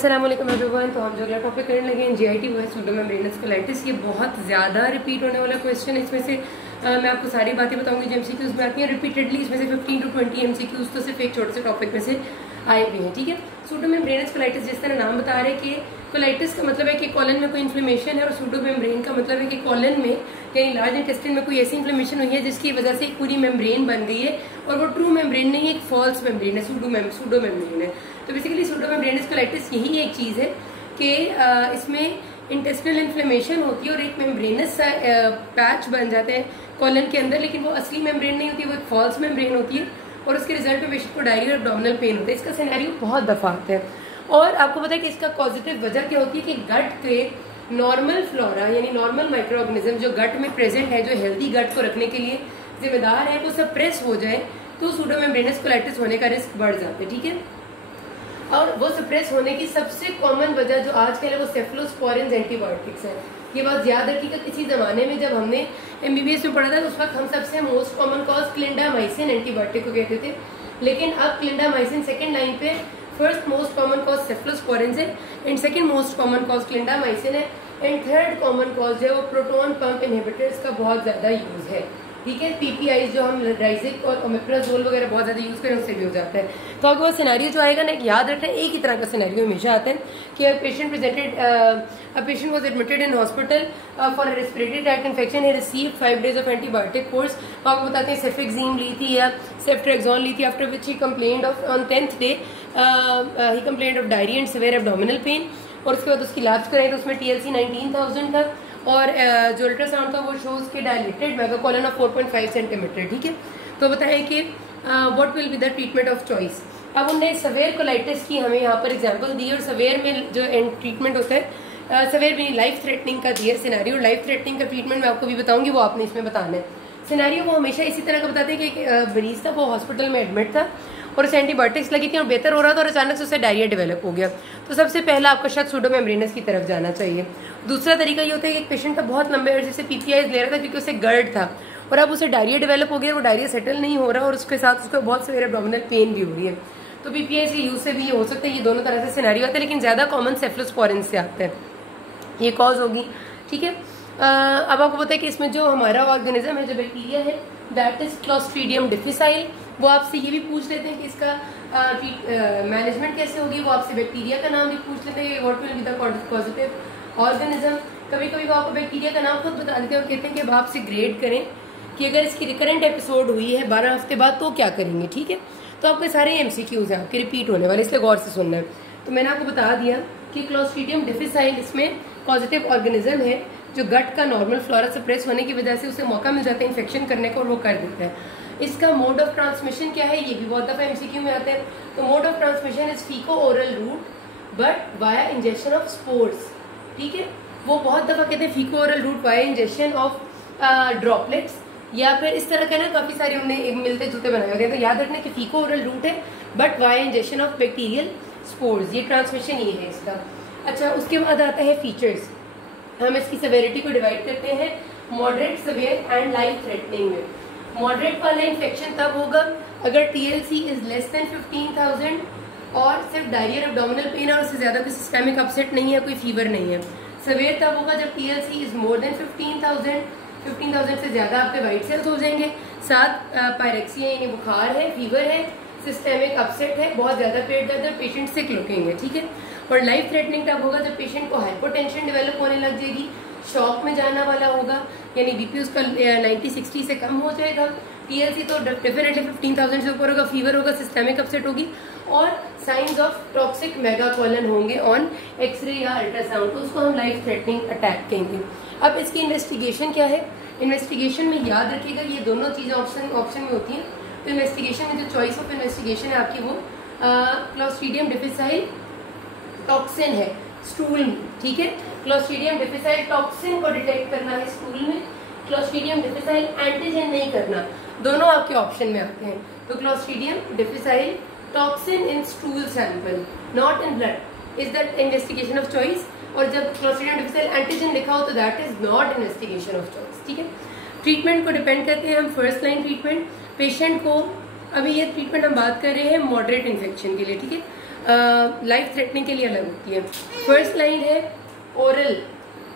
अस्सलाम वालेकुम एवरीवन। तो हम जो अगला टॉपिक करने लगे एनजीआईटी वो है सूडोमेम्ब्रेनस कोलाइटिस। ये बहुत ज़्यादा रिपीट होने वाला क्वेश्चन है। इसमें से मैं आपको सारी बातें बताऊंगी जो एमसीक्यूज में आती हैं रिपीटेडली। इसमें से 15 to 20 एमसीक्यूज तो सिर्फ एक छोटे से टॉपिक में से आए भी हैं। ठीक है, सूडोमेम्ब्रेनस कोलाइटिस जिस तरह नाम बता रहे हैं कि कोलाइटिस का मतलब है कि कॉलन में कोई इन्फ्लेमेशन है, और सूडोमेम्ब्रेन का मतलब है कि कॉलन में यानी लार्ज इंटेस्टाइन में कोई ऐसी इन्फ्लेमेशन हुई है जिसकी वजह से एक पूरी मेम्ब्रेन बन गई है, और वो ट्रू मेम्ब्रेन नहीं, एक फॉल्स मेम्ब्रेन है, सूडोमेम्ब्रेन है। तो बेसिकली सूडोमेम्ब्रेनस कोलाइटिस यही एक चीज है कि इसमें इंटेस्टिनल इन्फ्लेमेशन होती है और एक मेम्ब्रेनस पैच बन जाते हैं कॉलन के अंदर, लेकिन वो असली मेम्ब्रेन नहीं होती, वो एक फॉल्स मेम्ब्रेन होती है, और उसके रिजल्ट में पेशेंट को डायरिया और एब्डोमिनल पेन होता है। इसका सिनेरियो बहुत दफा आता है, और आपको पता है कि इसका पॉजिटिव वजह क्या होती है कि गट के नॉर्मल फ्लोरा यानी नॉर्मल माइक्रो ऑर्गेनिज्म जो गट में प्रेजेंट है, जो हेल्दी गट को रखने के लिए जिम्मेदार है, वो सप्रेस हो जाए तो सूडोमेम्ब्रेनस कोलाइटिस होने का रिस्क बढ़ जाता है। ठीक है, और वो सप्रेस होने की सबसे कॉमन वजह जो आजकल है वो सेफलोस्पोरिन्स एंटीबायोटिक्स है। ये बात याद रखिएगा, किसी जमाने में जब हमने एमबीबीएस में पढ़ा था तो उस वक्त हम सबसे most common cause clindamycin antibiotic को कहते थे, लेकिन अब क्लिंडामाइसिन सेकंड लाइन पे फर्स्ट मोस्ट कॉमन कॉज सेफलोस्पोरिन्स है, and second most common cause clindamycin है, एंड थर्ड कॉमन कॉज है वो प्रोटॉन पंप इनहिबिटर्स का बहुत ज्यादा यूज है। ठीक है, पीपीआई जो हम राइजिक और ओमेप्राजोल वगैरह बहुत ज्यादा यूज करें उससे भी हो जाता है। तो आपके पास सिनेरियो जो आएगा ना, याद रखना एक ही तरह का सिनेरियो हमेशा आता है कि a patient was admitted in hospital for a respiratory tract infection. He received 5 days of antibiotic course. आपको बताते हैं सेफेक्सिम ली थी या सेफ्ट्रेक्सोन ली थी, after which he complained of on 10th day he complained of diarrhea and severe abdominal pain, और उसके बाद उसकी लैब्स कराई तो उसमें TLC 19,000 था, और जो अल्ट्रासाउंड था वो शोज के डायलेटेड मेगाकोलन ऑफ 4.5 सेंटीमीटर। ठीक है, तो बताएं कि what will be the treatment of choice. अब उन्होंने सवेयर कोलाइटिस की हमें यहाँ पर एग्जांपल दी, और सवेयर में जो ट्रीटमेंट होता है सवेयर में लाइफ थ्रेटनिंग का दिया सिनेरियो। लाइफ थ्रेटनिंग का ट्रीटमेंट मैं आपको भी बताऊंगी, वो आपने इसमें बताना है। सिनेरियो वो हमेशा इसी तरह का बताते हैं कि मरीज था, वो हॉस्पिटल में एडमिट था और उसे एंटीबायोटिक्स लगी थी और बेहतर हो रहा था, और अचानक से उसे डायरिया डेवलप हो गया। तो सबसे पहला आपका शक सूडोमेम्ब्रेनस की तरफ जाना चाहिए। दूसरा तरीका ये होता है कि एक पेशेंट का बहुत लंबे अर्से से पीपीआई ले रहा था क्योंकि उसे गर्ड था, और अब उसे डायरिया डेवलप हो गया, वो डायरिया सेटल नहीं हो रहा, और उसके साथ उसको बहुत सेवियर एब्डोमिनल पेन भी हो रही है। तो पीपीआई के यूज से भी ये हो सकता है। ये दोनों तरह से सिनेरियो आता है, लेकिन ज्यादा कॉमन सेफलोस्पोरिन से आता है, ये कॉज होगी। ठीक है, अब आपको पता है कि इसमें जो हमारा ऑर्गेनिज्म है, जो बैक्टीरिया है, दैट इज क्लोस्ट्रीडियम डिफिसाइल। वो आपसे ये भी पूछ लेते हैं कि इसका मैनेजमेंट कैसे होगी, वो आपसे बैक्टीरिया का नाम भी पूछ लेते हैं, what will be the positive organism. कभी कभी वो आपको बैक्टीरिया का नाम खुद बता देते हैं और कहते हैं कि अब आपसे ग्रेड करें कि अगर इसकी रिकरेंट एपिसोड हुई है 12 हफ्ते बाद तो क्या करेंगे। ठीक है, तो आपके सारे एमसीक्यूज हैं आपके रिपीट होने वाले, इसलिए गौर से सुनना है। तो मैंने आपको बता दिया कि क्लोस्ट्रीडियम डिफिसाइल इसमें पॉजिटिव ऑर्गेनिज्म है जो गट का नॉर्मल फ्लोरा सप्रेस होने की वजह से उसे मौका मिल जाता है इन्फेक्शन करने का, और वो कर देता है। इसका मोड ऑफ ट्रांसमिशन क्या है, ये भी बहुत दफा एमसीक्यू में आता है। तो mode of transmission is faeco oral route but via injection of spores. ठीक है, वो बहुत दफा कहते हैं faeco oral route via injection of droplets, या फिर इस तरह के ना काफी सारे उन्हें मिलते जुलते बनाए हुए हैं। तो याद रखना कि फीको ओरल रूट है but via injection of bacterial spores, ये ट्रांसमिशन ये है इसका। अच्छा, उसके बाद आता है फीचर्स। हम इसकी सेवेरिटी को डिवाइड करते हैं moderate, severe and life threatening में। मॉडरेट वाला इन्फेक्शन तब होगा अगर TLC इज लेस देन 15,000 और सिर्फ डायरिया एब्डोमिनल पेन और उससे ज्यादा कोई सिस्टेमिक अपसेट नहीं है, कोई फीवर नहीं है। सेवियर तब होगा जब TLC इज मोर देन 15,000 से ज्यादा आपके वाइट सेल्स हो जाएंगे, साथ पायरेक्सिया यानी बुखार है, फीवर है, सिस्टेमिक अपसेट है, बहुत ज्यादा पेट दर्द है, पेशेंट सिक लुकेंगे। ठीक है, और लाइफ थ्रेटनिंग तब होगा जब पेशेंट को हाइपोटेंशन डेवलप होने लग जाएगी, शॉक में जाना वाला होगा, यानी बीपी उसका 90-60 से कम हो जाएगा, TLC तो डेफिनेटली 15,000 से ऊपर होगा, फीवर होगा, सिस्टेमिक अपसेट होगी, और साइंस ऑफ टॉक्सिक मेगाकोलन होंगे ऑन एक्सरे या अल्ट्रासाउंड, तो उसको हम लाइफ थ्रेटनिंग अटैक कहेंगे। अब इसकी इन्वेस्टिगेशन क्या है, इन्वेस्टिगेशन में याद रखिएगा ये दोनों चीजें ऑप्शन में होती हैं। तो इन्वेस्टिगेशन में जो चॉइस ऑफ इन्वेस्टिगेशन है आपकी वो क्लोस्ट्रीडियम डिफिसाइल टॉक्सिन है स्टूल में। ठीक है, क्लोस्ट्रीडियम डिफिसाइल टॉक्सिन को डिटेक्ट करना है स्टूल में, क्लोस्ट्रीडियम डिफिसाइल एंटीजन नहीं करना, दोनों आपके ऑप्शन में आते हैं। तो clostridium difficile toxin in stool sample not in blood is the investigation of choice, और जब क्लोस्ट्रीडियम डिफिसाइल एंटीजन लिखा हो तो that is not investigation of choice. ठीक है, ट्रीटमेंट को डिपेंड करते हैं हम फर्स्ट लाइन ट्रीटमेंट पेशेंट को। अभी ये ट्रीटमेंट हम बात कर रहे हैं मॉडरेट इन्फेक्शन के लिए। ठीक है, लाइफ थ्रेटनिंग के लिए अलग होती है। फर्स्ट लाइन है ओरल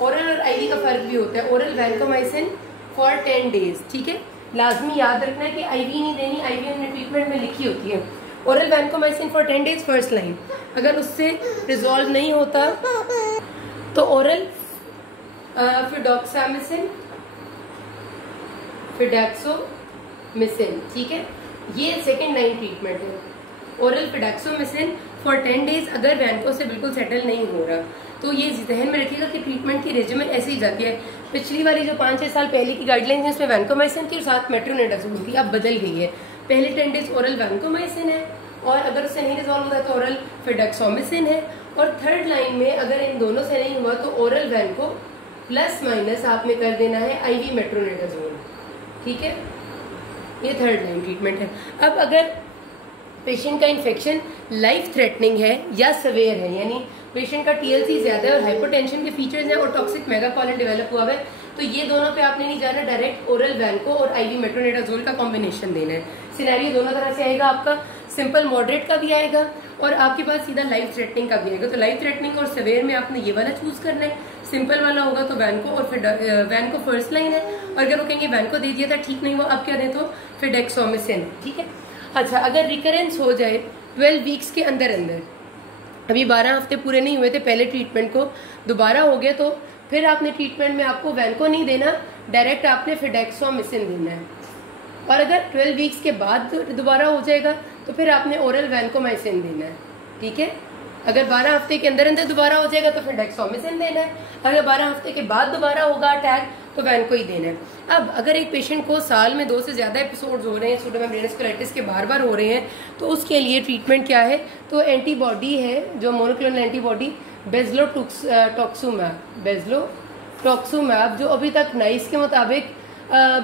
और आईवी का फर्क भी होता है। ओरल वैनकोमाइसिन फॉर 10 डेज, ठीक है, लाजमी याद रखना है कि आईवी नहीं देनी, आईवी हमने ट्रीटमेंट में लिखी होती है। Oral vancomycin for 10 days first line, अगर उससे रिजॉल्व नहीं होता तो ओरल फिडॉक्सामिसिन, फिडैक्सोमिसिन, ठीक है, ये सेकेंड लाइन ट्रीटमेंट है। ओरल फिडैक्सोमिसिन फॉर 10 डेज अगर वैनको से बिल्कुल सेटल नहीं हो रहा तो ये ध्यान में रखिएगा कि ट्रीटमेंट की रेजिमेंट ऐसे ही जाती है। पिछली वाली जो 5-6 साल पहले की गाइडलाइंस है उसमें वैनकोमाइसिन थी और साथ मेट्रोनिडाजोल थी, अब बदल गई है। पहले 10 डेज ओरल वैनकोमाइसिन है और अगर उससे नहीं रिजॉल्व होता तो ओरल फिडैक्सोमिसिन है, और थर्ड लाइन में अगर इन दोनों से नहीं हुआ तो ओरल वैनको प्लस माइनस आपने कर देना है आईवी मेट्रोनिडाजोल, ठीक है, ये थर्ड लाइन ट्रीटमेंट है। अब अगर पेशेंट का इन्फेक्शन लाइफ थ्रेटनिंग है या सवेयर है, यानी पेशेंट का टीएलसी ज्यादा है और हाइपोटेंशन के फीचर्स हैं और टॉक्सिक मेगाकोलन डेवलप हुआ है, तो ये दोनों पे आपने नहीं जाना, डायरेक्ट ओरल वैनको और आईवी मेट्रोनिडाजोल का कॉम्बिनेशन देना है। सिनेरियो दोनों तरह से आएगा, आपका सिंपल मॉडरेट का भी आएगा और आपके पास सीधा लाइफ थ्रेटनिंग का भी आएगा। तो लाइफ थ्रेटनिंग और सवेयर में आपने ये वाला चूज करना है। सिंपल वाला होगा तो वैनको और वैनको फर्स्ट लाइन है, और अगर वो कहेंगे वैनको दे दिया था ठीक नहीं हुआ अब क्या दें तो फिडैक्सोमिसिन, ठीक है। अच्छा, अगर रिकरेंस हो जाए 12 वीक्स के अंदर अंदर, अभी 12 हफ्ते पूरे नहीं हुए थे पहले ट्रीटमेंट को, दोबारा हो गया तो फिर आपने ट्रीटमेंट में आपको वैनको नहीं देना, डायरेक्ट आपने फिडैक्सोमिसिन देना है। और अगर 12 वीक्स के बाद दोबारा हो जाएगा तो फिर आपने ओरल वैनकोमाइसिन देना है, ठीक है। अगर 12 हफ्ते के अंदर अंदर दोबारा हो जाएगा तो फिर डेक्सोमिसिन देना है, अगर 12 हफ्ते के बाद दोबारा होगा अटैक तो वैनको ही देना है। अब अगर एक पेशेंट को साल में 2 से ज्यादा एपिसोड्स हो रहे हैं सूडोमेम्ब्रेनस कोलाइटिस के बार बार हो रहे हैं तो उसके लिए ट्रीटमेंट क्या है, तो एंटीबॉडी है जो मोनोक्लोनल एंटीबॉडी बेज़लोटुक्सुमैब, जो अभी तक नाइस के मुताबिक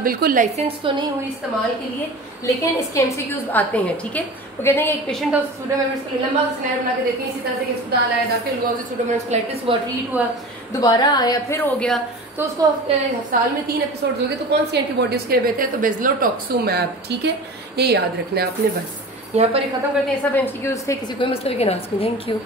बिल्कुल लाइसेंस तो नहीं हुई इस्तेमाल के लिए, लेकिन इसके एमसीक्यूज आते हैं, ठीक है। वो कहते हैं कि एक पेशेंट था सूडोमोनास को लंबा सिनेरियो बना के देते हैं, इसी तरह से कि अस्पताल आया, दाखिल हुआ, उसे सूडोमोनास कोलाइटिस हुआ, ट्रीट हुआ, दोबारा आया, फिर हो गया, तो उसको साल में 3 एपिसोड हो गए, तो कौन सी एंटीबॉडी उसके लिए बेहतर है, तो बेज़लोटुक्सुमैब, ठीक है, ये याद रखना है आपने। बस यहाँ पर खत्म करते हैं, सब एमसीक्यूज थे, किसी कोई मसला के नाज में। Thank you.